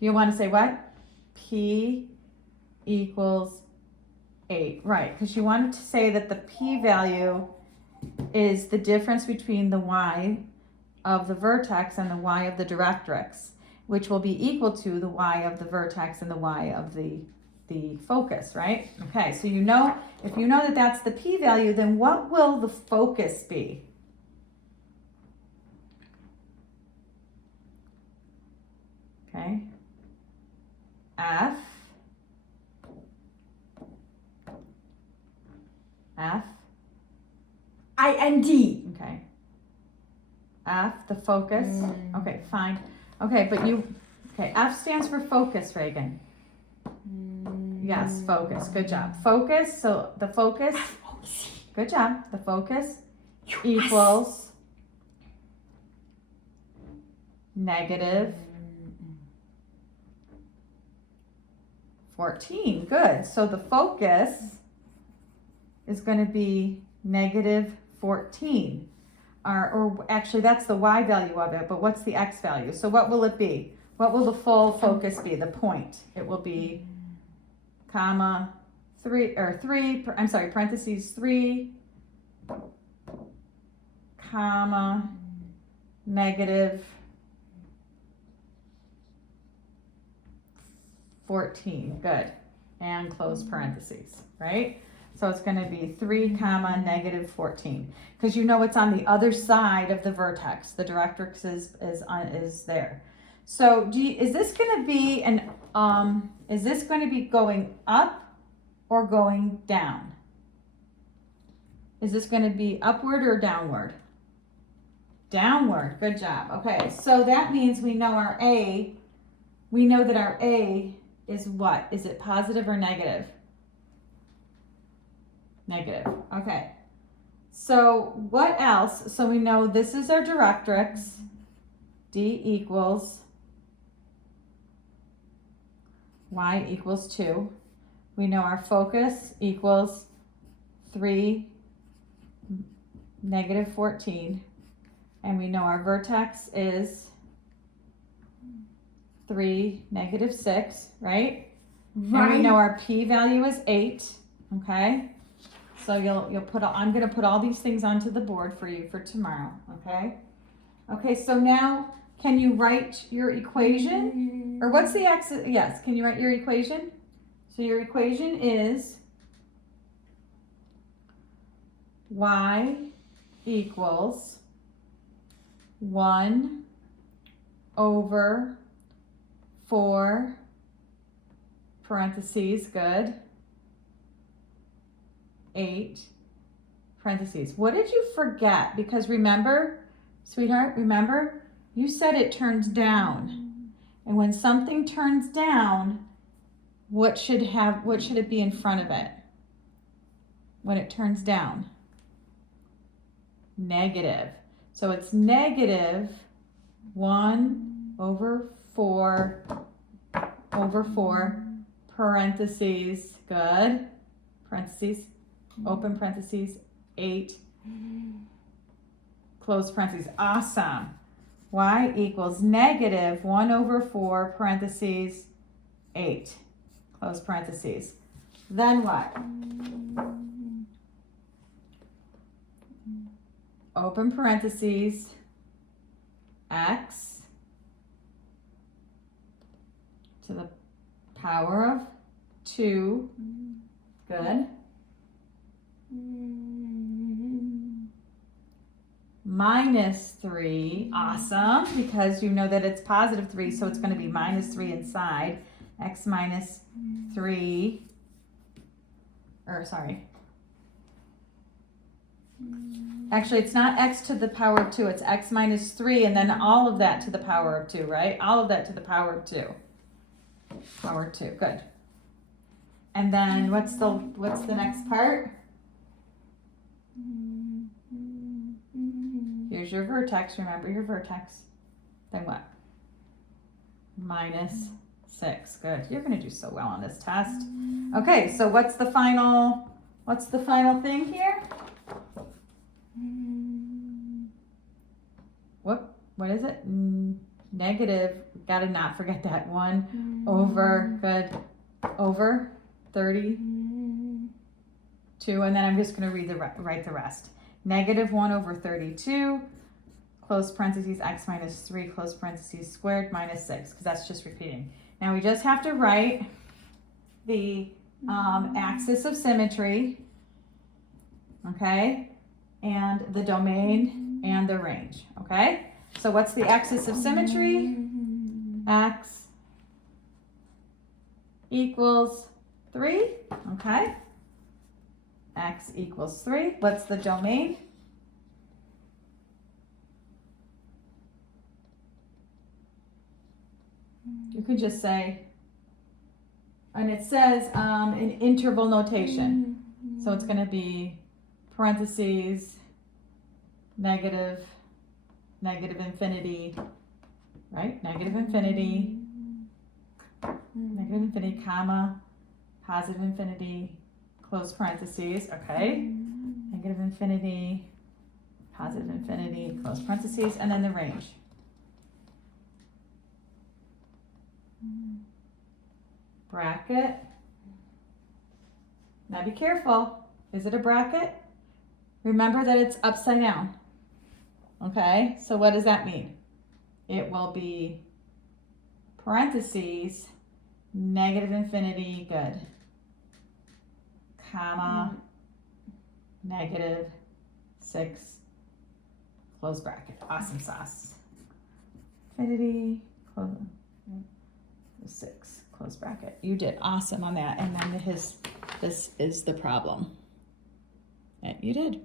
You want to say what? P equals 8, right, because you wanted to say that the p-value is the difference between the y of the vertex and the y of the directrix, which will be equal to the y of the vertex and the y of the focus, right? Okay, so you know, if you know that that's the p-value, then what will the focus be? Okay, F, IND. okay, F, the focus, okay, fine. Okay, but okay, F stands for focus, Reagan. Yes, focus, good job. Focus, so the focus, good job, the focus equals negative 14, good. So the focus is going to be negative 14. Or actually that's the y value of it, but what's the x value? So what will it be? What will the full focus be, the point? It will be comma 3, parentheses 3, comma, negative 14, good, and close parentheses, right? So it's going to be 3 comma negative 14, because you know it's on the other side of the vertex. The directrix is there. So is this going to be is this going to be going up or going down? Is this going to be upward or downward? Downward. Good job. Okay, so that means we know our A. We know that our A is what? Is it positive or negative? Negative. Okay. So what else? So we know this is our directrix. D equals y equals 2. We know our focus equals 3 negative 14. And we know our vertex is 3 negative 6, right? Right. And we know our p-value is 8, okay? So you'll put, I'm gonna put all these things onto the board for you for tomorrow, okay? Okay, so now can you write your equation? Or what's the x, yes, can you write your equation? So your equation is y equals 1 over 4 parentheses, good, 8 parentheses. What did you forget? Because remember, sweetheart, remember, you said it turns down. And when something turns down, what should it be in front of it when it turns down? Negative. So it's negative 1 over 4 parentheses, good, parentheses, open parentheses, 8, close parentheses, awesome. Y equals negative 1 over 4 parentheses, 8, close parentheses. Then what? Open parentheses, x to the power of 2, good, minus 3, awesome, because you know that it's positive 3, so it's going to be minus 3 inside, x minus 3, actually it's not x to the power of 2, it's x minus 3 and then all of that to the power of 2, right? All of that to the power of 2. Power 2, good. And then what's the next part? Here's your vertex, remember your vertex. Then what? Minus 6, good. You're gonna do so well on this test. Okay, so what's the final thing here? What is it? negative, gotta not forget that 1 over, good, over 32, and then I'm just gonna write the rest. Negative 1 over 32, close parentheses, x minus 3, close parentheses, squared, minus 6, because that's just repeating. Now we just have to write the axis of symmetry, okay, and the domain and the range, okay? So what's the axis of symmetry? X equals 3, okay? X equals 3. What's the domain? You could just say, and it says in interval notation. So it's going to be parentheses, negative, negative infinity, right? Negative infinity, comma, positive infinity, close parentheses, okay? Negative infinity, positive infinity, close parentheses, and then the range. Bracket. Now be careful. Is it a bracket? Remember that it's upside down. Okay, so what does that mean? It will be parentheses, negative infinity, good, comma, negative 6, close bracket. Awesome sauce. Infinity, close, 6, close bracket. You did awesome on that. And then this is the problem. You did.